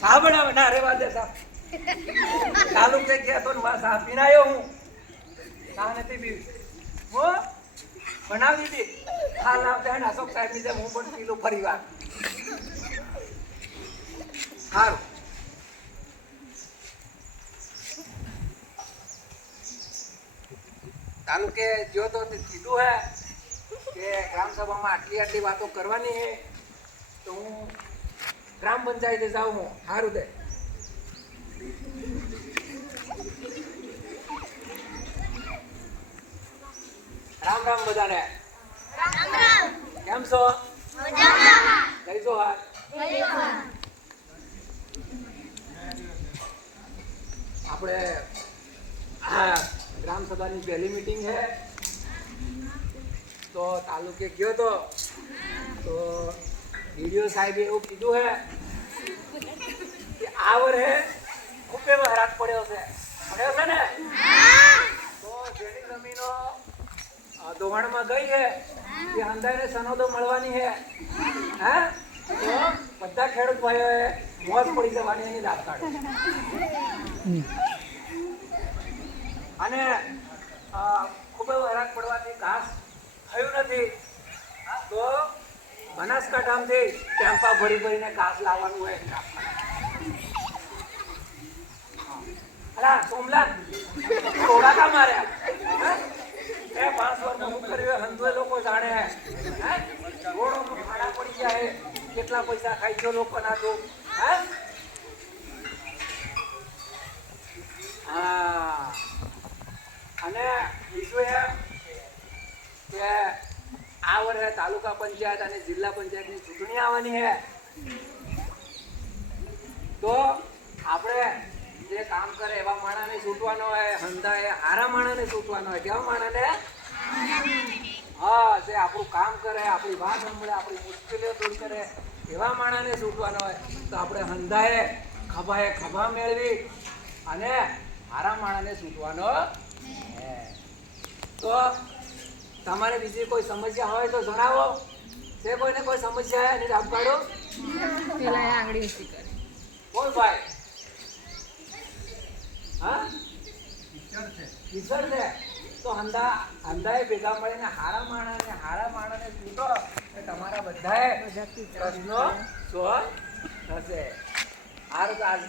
સા બનાવે ના રેવા દે સા ચાલુ કઈ ગયા તો સા પીનાયો હું સા નથી પીવી હો બનાવી દીધી હાલ આવતા હે ને અશોક સાહેબ ની જેમ હું પણ પી લઉં ફરી વાર સારું તાલુકે જો તો કીધું હે કે ગ્રામ સભામાં આટલી વાતો કરવાની હે તો હું ગ્રામ પંચાયતે જાઉં હું સારું દે રામ રામ બધાને કેમ છો કઈ છો હાલ આપણે ગ્રામ સભાની પહેલી મીટિંગ છે તો તાલુકે ગયો તો ડીડીઓ સાહેબે એવું કીધું હે કે આ વર્ષે ખૂબ હેરાન પડ્યો છે ને તો જેની જમીનો દોહણમાં ગઈ છે એ અંદાજે સનદો મળવાની છે હે તો બધા ખેડૂત ભાઈઓએ મોજ પડી જવાની એની દાદ કાઢો અને ખૂબ હેરાન પડવાથી ઘાસ થયું નથી તો બનાસકાંઠામાંથી ટેમ્પા ભરીને ઘાસ લાવવાનું હોય અલા સોમલાલ થોડા કા માર્યા 5 વર્ષમાં હું કર્યું હંધુએ લોકો જાણે હે રોડોમાં ખાડા પડી જાય કેટલા પૈસા ખાઈ ગયો લોકો ના તો હે હા અને બીજું એ કે આ વર્ષે તાલુકા પંચાયત અને જિલ્લા પંચાયતની ચૂંટણી આવવાની છે તો આપણે જે કામ કરે એવા માણસને છૂટવાનો હોય હંધા એ હારા માણસને છૂટવાનો હોય કેવા માણસને હા જે આપણું કામ કરે આપણી વાત સાંભળે આપણી મુશ્કેલીઓ દૂર કરે એવા માણસને છૂટવાનો હોય તો આપણે હંધાએ ખભા મેળવી અને હારા માણસને છૂટવાનો તો તમારે બીજી કોઈ સમસ્યા હોય તો જણાવો છે કોઈને કોઈ સમસ્યા એની રાબ કાઢો પેલા આંગળી ઊંચી કરે બોલ ભાઈ હા ઈશ્વર છે તો હંધાએ ભેગા મળીને હારા માણસને છૂટો કે તમારા બધાએ પ્રશ્નો સોલ્વ થશે આ આજની